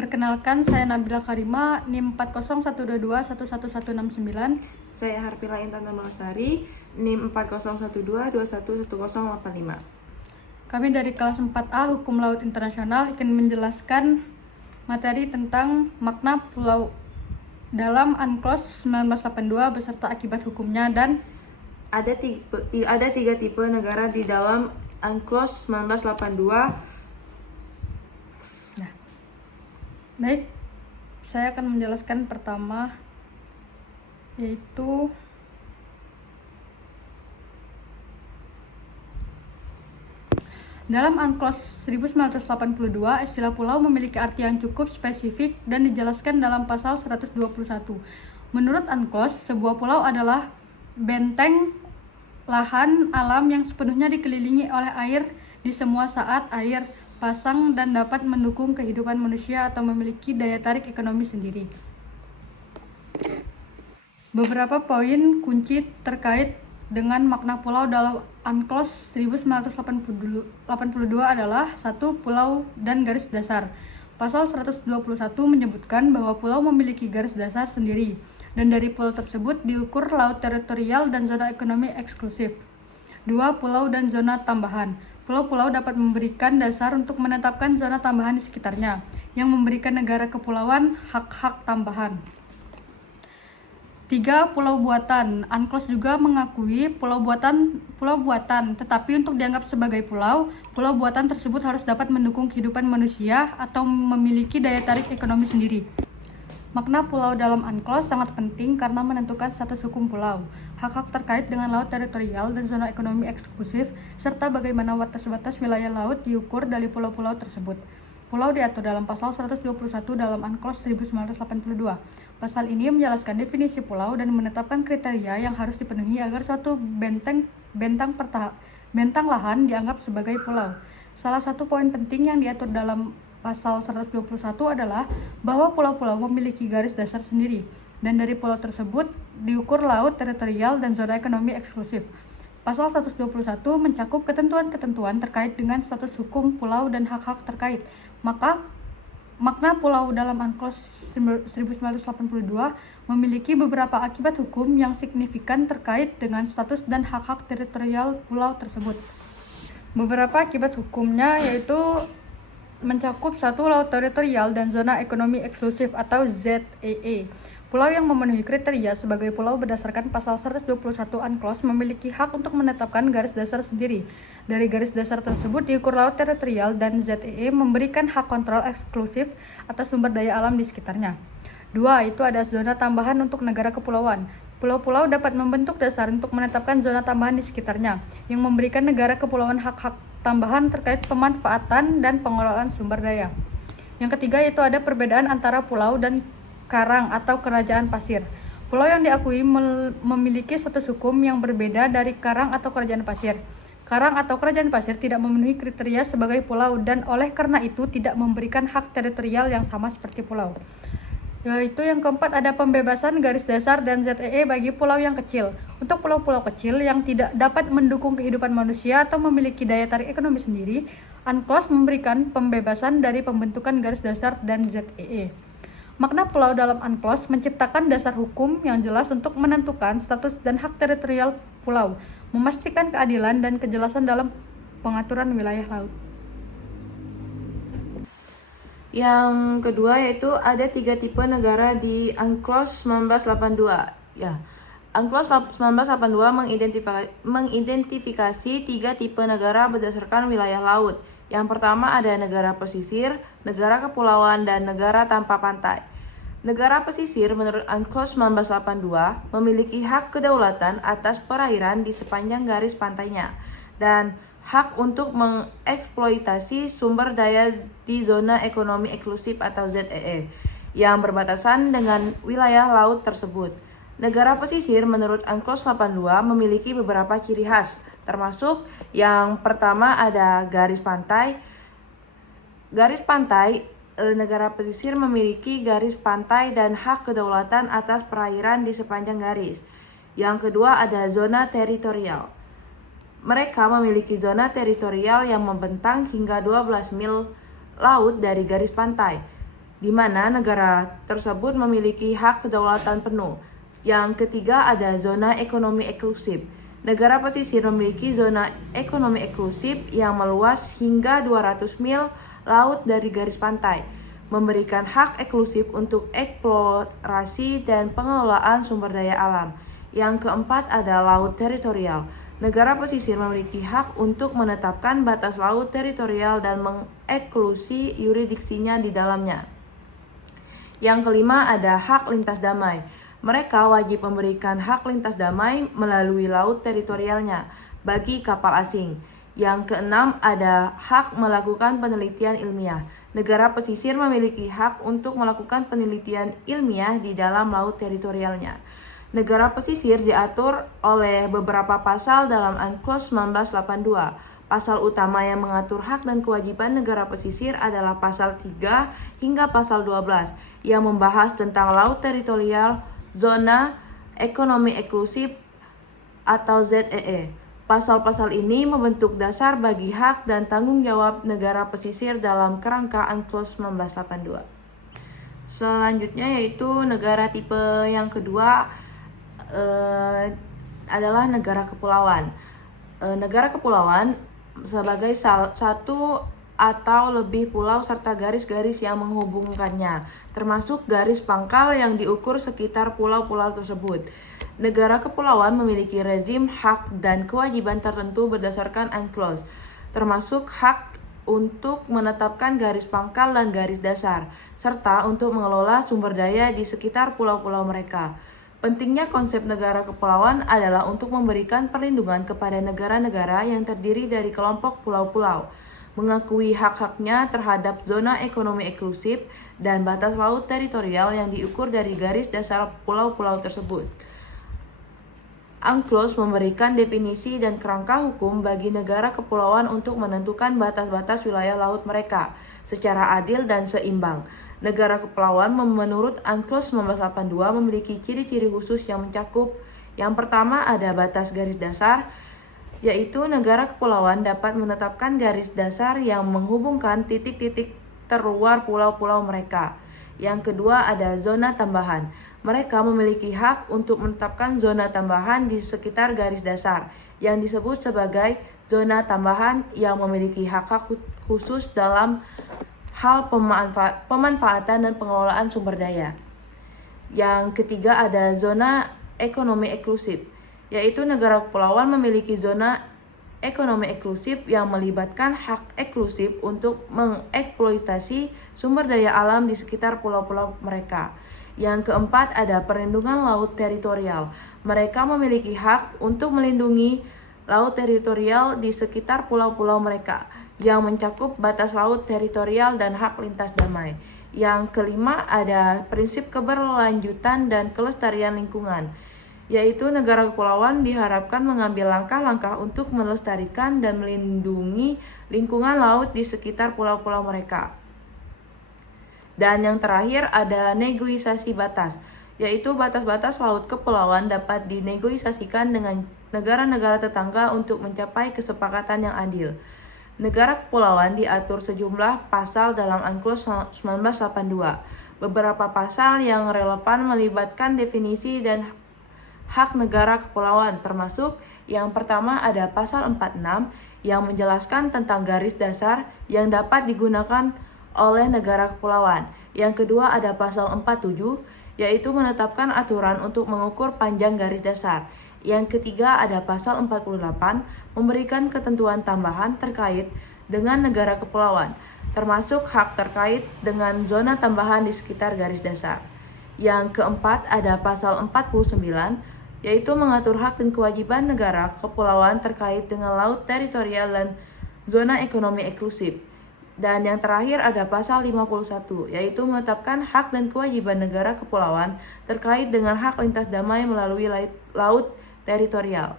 Perkenalkan, saya Nabila Karima, NIM 4012211169. Saya Harpila Intan Lestari, NIM 4012211085. Kami dari kelas 4A Hukum Laut Internasional ingin menjelaskan materi tentang makna pulau dalam UNCLOS 1982 beserta akibat hukumnya dan Ada tiga tipe negara di dalam UNCLOS 1982. baik, saya akan menjelaskan pertama, yaitu dalam UNCLOS 1982, istilah pulau memiliki arti yang cukup spesifik dan dijelaskan dalam pasal 121. Menurut UNCLOS, sebuah pulau adalah benteng lahan alam yang sepenuhnya dikelilingi oleh air di semua saat air pasang dan dapat mendukung kehidupan manusia atau memiliki daya tarik ekonomi sendiri. Beberapa poin kunci terkait dengan makna pulau dalam UNCLOS 1982 adalah 1. Pulau dan garis dasar. Pasal 121 menyebutkan bahwa pulau memiliki garis dasar sendiri, dan dari pulau tersebut diukur laut teritorial dan zona ekonomi eksklusif. 2. Pulau dan zona tambahan. Pulau-pulau dapat memberikan dasar untuk menetapkan zona tambahan di sekitarnya, yang memberikan negara kepulauan hak-hak tambahan. 3. Pulau buatan. UNCLOS juga mengakui pulau buatan, tetapi untuk dianggap sebagai pulau buatan tersebut harus dapat mendukung kehidupan manusia atau memiliki daya tarik ekonomi sendiri. Makna pulau dalam UNCLOS sangat penting karena menentukan status hukum pulau, hak-hak terkait dengan laut teritorial dan zona ekonomi eksklusif, serta bagaimana batas-batas wilayah laut diukur dari pulau-pulau tersebut. Pulau diatur dalam pasal 121 dalam UNCLOS 1982. Pasal ini menjelaskan definisi pulau dan menetapkan kriteria yang harus dipenuhi agar suatu bentang lahan dianggap sebagai pulau. Salah satu poin penting yang diatur dalam Pasal 121 adalah bahwa pulau-pulau memiliki garis dasar sendiri, dan dari pulau tersebut diukur laut teritorial dan zona ekonomi eksklusif. Pasal 121 mencakup ketentuan-ketentuan terkait dengan status hukum pulau dan hak-hak terkait. Maka, makna pulau dalam UNCLOS 1982 memiliki beberapa akibat hukum yang signifikan terkait dengan status dan hak-hak teritorial pulau tersebut. Beberapa akibat hukumnya yaitu mencakup 1. Laut teritorial dan zona ekonomi eksklusif atau ZEE. Pulau yang memenuhi kriteria sebagai pulau berdasarkan pasal 121 UNCLOS memiliki hak untuk menetapkan garis dasar sendiri. Dari garis dasar tersebut diukur laut teritorial, dan ZEE memberikan hak kontrol eksklusif atas sumber daya alam di sekitarnya. 2. Itu ada zona tambahan untuk negara kepulauan. Pulau-pulau dapat membentuk dasar untuk menetapkan zona tambahan di sekitarnya, yang memberikan negara kepulauan hak-hak tambahan terkait pemanfaatan dan pengelolaan sumber daya. Yang ketiga yaitu ada perbedaan antara pulau dan karang atau kerajaan pasir. Pulau yang diakui memiliki status hukum yang berbeda dari karang atau kerajaan pasir. Karang atau kerajaan pasir tidak memenuhi kriteria sebagai pulau dan oleh karena itu tidak memberikan hak teritorial yang sama seperti pulau. Yaitu yang keempat ada pembebasan garis dasar dan ZEE bagi pulau yang kecil. Untuk pulau-pulau kecil yang tidak dapat mendukung kehidupan manusia atau memiliki daya tarik ekonomi sendiri, UNCLOS memberikan pembebasan dari pembentukan garis dasar dan ZEE. Makna pulau dalam UNCLOS menciptakan dasar hukum yang jelas untuk menentukan status dan hak teritorial pulau, memastikan keadilan dan kejelasan dalam pengaturan wilayah laut. Yang kedua yaitu ada tiga tipe negara di UNCLOS 1982. UNCLOS 1982 mengidentifikasi tiga tipe negara berdasarkan wilayah laut. Yang pertama ada negara pesisir, negara kepulauan, dan negara tanpa pantai. Negara pesisir menurut UNCLOS 1982 memiliki hak kedaulatan atas perairan di sepanjang garis pantainya dan hak untuk mengeksploitasi sumber daya di zona ekonomi eksklusif atau ZEE yang berbatasan dengan wilayah laut tersebut. Negara pesisir menurut UNCLOS 82 memiliki beberapa ciri khas, termasuk yang pertama ada garis pantai. Negara pesisir memiliki garis pantai dan hak kedaulatan atas perairan di sepanjang garis. Yang kedua ada zona teritorial. Mereka memiliki zona teritorial yang membentang hingga 12 mil laut dari garis pantai. di mana negara tersebut memiliki hak kedaulatan penuh. Yang ketiga ada zona ekonomi eksklusif. Negara pesisir memiliki zona ekonomi eksklusif yang meluas hingga 200 mil laut dari garis pantai, memberikan hak eksklusif untuk eksplorasi dan pengelolaan sumber daya alam. Yang keempat ada laut teritorial. Negara pesisir memiliki hak untuk menetapkan batas laut teritorial dan mengeksklusi yurisdiksinya di dalamnya. Yang kelima ada hak lintas damai. Mereka wajib memberikan hak lintas damai melalui laut teritorialnya bagi kapal asing. Yang keenam ada hak melakukan penelitian ilmiah. Negara pesisir memiliki hak untuk melakukan penelitian ilmiah di dalam laut teritorialnya. Negara pesisir diatur oleh beberapa pasal dalam UNCLOS 1982. Pasal utama yang mengatur hak dan kewajiban negara pesisir adalah pasal 3 hingga pasal 12 yang membahas tentang laut teritorial, zona ekonomi eksklusif atau ZEE. Pasal-pasal ini membentuk dasar bagi hak dan tanggung jawab negara pesisir dalam kerangka UNCLOS 1982. Selanjutnya yaitu negara tipe yang kedua adalah negara kepulauan. Negara kepulauan sebagai satu atau lebih pulau serta garis-garis yang menghubungkannya, termasuk garis pangkal yang diukur sekitar pulau-pulau tersebut. Negara kepulauan memiliki rezim hak dan kewajiban tertentu berdasarkan UNCLOS, termasuk hak untuk menetapkan garis pangkal dan garis dasar, serta untuk mengelola sumber daya di sekitar pulau-pulau mereka. Pentingnya konsep negara kepulauan adalah untuk memberikan perlindungan kepada negara-negara yang terdiri dari kelompok pulau-pulau, mengakui hak-haknya terhadap zona ekonomi eksklusif dan batas laut teritorial yang diukur dari garis dasar pulau-pulau tersebut. UNCLOS memberikan definisi dan kerangka hukum bagi negara kepulauan untuk menentukan batas-batas wilayah laut mereka secara adil dan seimbang. Negara kepulauan menurut UNCLOS 1982 memiliki ciri-ciri khusus yang mencakup. Yang pertama ada batas garis dasar, yaitu negara kepulauan dapat menetapkan garis dasar yang menghubungkan titik-titik terluar pulau-pulau mereka. Yang kedua ada zona tambahan. Mereka memiliki hak untuk menetapkan zona tambahan di sekitar garis dasar, yang disebut sebagai zona tambahan yang memiliki hak-hak khusus dalam hal pemanfaatan dan pengelolaan sumber daya. Yang ketiga ada zona ekonomi eksklusif, yaitu negara kepulauan memiliki zona ekonomi eksklusif yang melibatkan hak eksklusif untuk mengeksploitasi sumber daya alam di sekitar pulau-pulau mereka. Yang keempat ada perlindungan laut teritorial. Mereka memiliki hak untuk melindungi laut teritorial di sekitar pulau-pulau mereka, yang mencakup batas laut teritorial dan hak lintas damai. Yang kelima ada prinsip keberlanjutan dan kelestarian lingkungan, yaitu negara kepulauan diharapkan mengambil langkah-langkah untuk melestarikan dan melindungi lingkungan laut di sekitar pulau-pulau mereka. Dan yang terakhir ada negosiasi batas, yaitu batas-batas laut kepulauan dapat dinegosiasikan dengan negara-negara tetangga untuk mencapai kesepakatan yang adil. Negara kepulauan diatur sejumlah pasal dalam UNCLOS 1982. Beberapa pasal yang relevan melibatkan definisi dan hak negara kepulauan, termasuk yang pertama ada pasal 46 yang menjelaskan tentang garis dasar yang dapat digunakan oleh negara kepulauan. Yang kedua ada pasal 47, yaitu menetapkan aturan untuk mengukur panjang garis dasar. Yang ketiga ada pasal 48, memberikan ketentuan tambahan terkait dengan negara kepulauan, termasuk hak terkait dengan zona tambahan di sekitar garis dasar. Yang keempat ada pasal 49, yaitu mengatur hak dan kewajiban negara kepulauan terkait dengan laut teritorial dan zona ekonomi eksklusif. Dan yang terakhir ada pasal 51, yaitu menetapkan hak dan kewajiban negara kepulauan terkait dengan hak lintas damai melalui laut teritorial.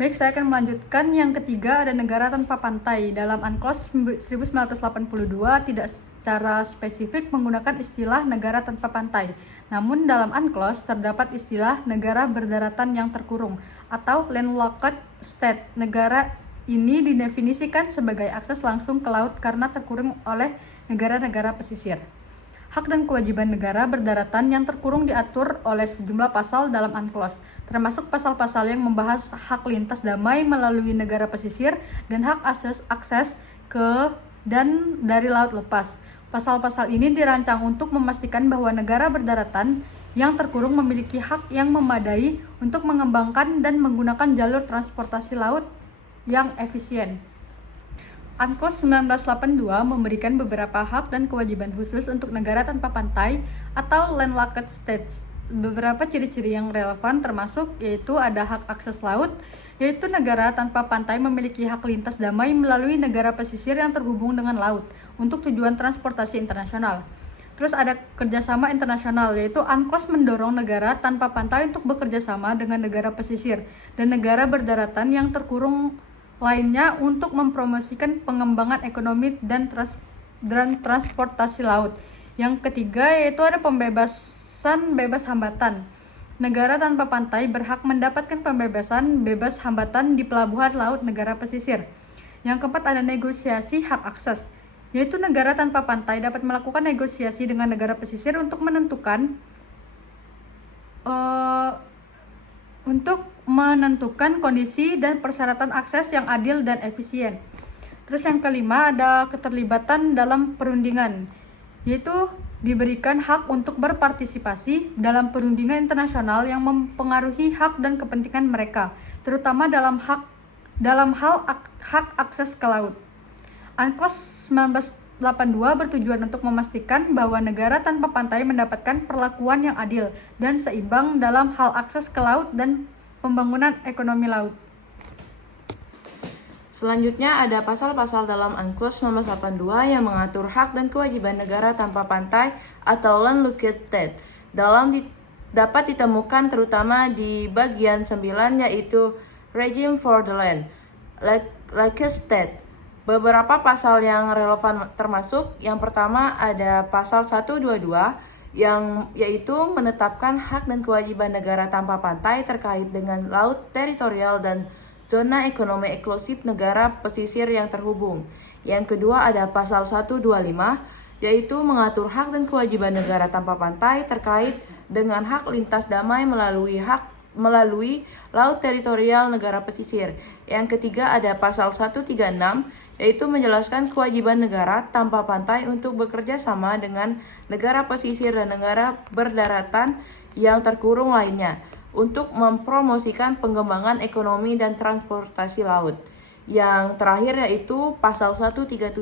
Baik, saya akan melanjutkan. Yang ketiga ada negara tanpa pantai. Dalam UNCLOS 1982 tidak secara spesifik menggunakan istilah negara tanpa pantai. Namun dalam UNCLOS terdapat istilah negara berdaratan yang terkurung atau landlocked state, negara ini didefinisikan sebagai akses langsung ke laut karena terkurung oleh negara-negara pesisir. Hak dan kewajiban negara berdaratan yang terkurung diatur oleh sejumlah pasal dalam UNCLOS, termasuk pasal-pasal yang membahas hak lintas damai melalui negara pesisir dan hak akses ke dan dari laut lepas. Pasal-pasal ini dirancang untuk memastikan bahwa negara berdaratan yang terkurung memiliki hak yang memadai untuk mengembangkan dan menggunakan jalur transportasi laut yang efisien. UNCLOS 1982 memberikan beberapa hak dan kewajiban khusus untuk negara tanpa pantai atau landlocked states. Beberapa ciri-ciri yang relevan termasuk yaitu ada hak akses laut, yaitu negara tanpa pantai memiliki hak lintas damai melalui negara pesisir yang terhubung dengan laut untuk tujuan transportasi internasional. Terus ada kerjasama internasional, yaitu UNCLOS mendorong negara tanpa pantai untuk bekerja sama dengan negara pesisir dan negara berdaratan yang terkurung lainnya untuk mempromosikan pengembangan ekonomi dan transportasi laut. Yang ketiga yaitu ada pembebasan bebas hambatan. Negara tanpa pantai berhak mendapatkan pembebasan bebas hambatan di pelabuhan laut negara pesisir. Yang keempat ada negosiasi hak akses, yaitu negara tanpa pantai dapat melakukan negosiasi dengan negara pesisir untuk menentukan kondisi dan persyaratan akses yang adil dan efisien. Terus yang kelima ada keterlibatan dalam perundingan, yaitu diberikan hak untuk berpartisipasi dalam perundingan internasional yang mempengaruhi hak dan kepentingan mereka, terutama dalam hal hak akses ke laut. UNCLOS 1982 bertujuan untuk memastikan bahwa negara tanpa pantai mendapatkan perlakuan yang adil dan seimbang dalam hal akses ke laut dan pembangunan ekonomi laut. Selanjutnya ada pasal-pasal dalam UNCLOS 1982 yang mengatur hak dan kewajiban negara tanpa pantai atau landlocked state. Dapat ditemukan terutama di bagian 9 yaitu Regime for the Land, Locked State. Beberapa pasal yang relevan termasuk yang pertama ada pasal 122 yang yaitu menetapkan hak dan kewajiban negara tanpa pantai terkait dengan laut teritorial dan zona ekonomi eksklusif negara pesisir yang terhubung. Yang kedua ada pasal 125 yaitu mengatur hak dan kewajiban negara tanpa pantai terkait dengan hak lintas damai melalui laut teritorial negara pesisir. Yang ketiga ada pasal 136 yaitu menjelaskan kewajiban negara tanpa pantai untuk bekerja sama dengan negara pesisir dan negara berdaratan yang terkurung lainnya untuk mempromosikan pengembangan ekonomi dan transportasi laut. Yang terakhir yaitu pasal 137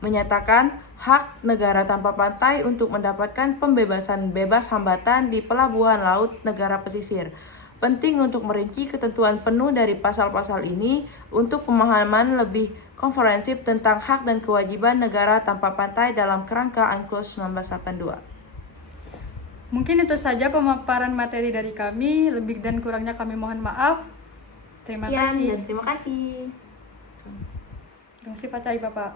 menyatakan hak negara tanpa pantai untuk mendapatkan pembebasan bebas hambatan di pelabuhan laut negara pesisir. Penting untuk merinci ketentuan penuh dari pasal-pasal ini untuk pemahaman lebih komprehensif tentang hak dan kewajiban negara tanpa pantai dalam kerangka UNCLOS 1982. Mungkin itu saja pemaparan materi dari kami, lebih dan kurangnya kami mohon maaf. Terima kasih. Dan terima kasih. Terima kasih Pak Cai Bapak.